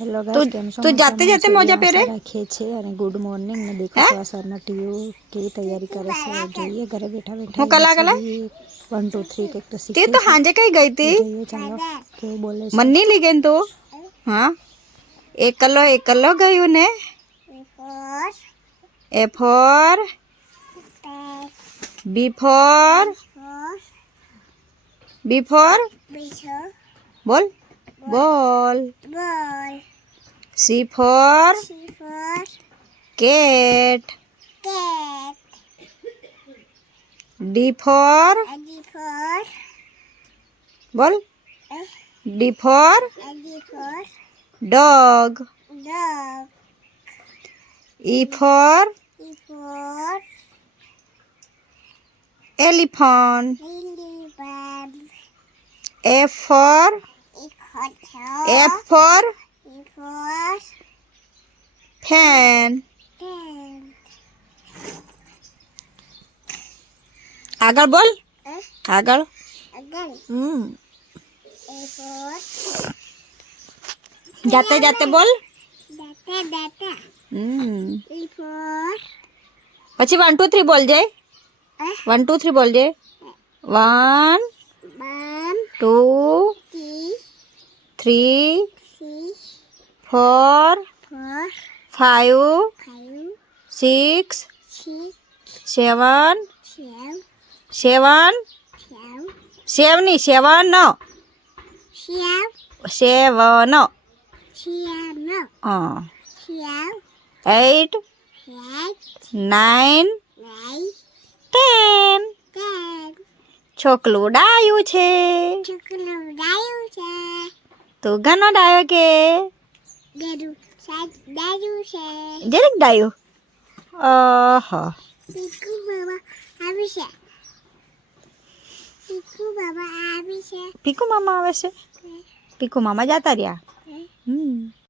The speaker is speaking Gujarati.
હેલો तो ગાઈસ, કેમ છો? तो जाते जाते मोजा पहरे રાખીએ છીએ અને ગુડ મોર્નિંગ ને દેખો हैं સવારના ટીઓ કેવી તૈયારી કરે છે જોઈએ ઘરે બેઠા બેઠા હું કલા કલા ABCD 1 2 3 કંઈક તો તે શીખે तो છે. हांजे कहीं गई थी જોઈએ ચાલો કેવું બોલે છે. मन्नी ली गई तो हाँ एक कलो गयू ने ए फॉर बी फॉर बोल बोल सी फॉर कैट डी फॉर बोल D for dog E for elephant F for fan Agar बोल आगर जाते जाते बोल પછી 1 2 3 बोल जाए 1 2 3 बोल जाए 1 2 3 4 5 6 7 7 7 नहीं 7 7 हाँ 8 9 10 છોકલું ડાયું છે તો ઘણો ડાયો કે જરીક ડાયું ઓહો પીકુ મામા આવે છે પીકુ મામા જતા રહ્યા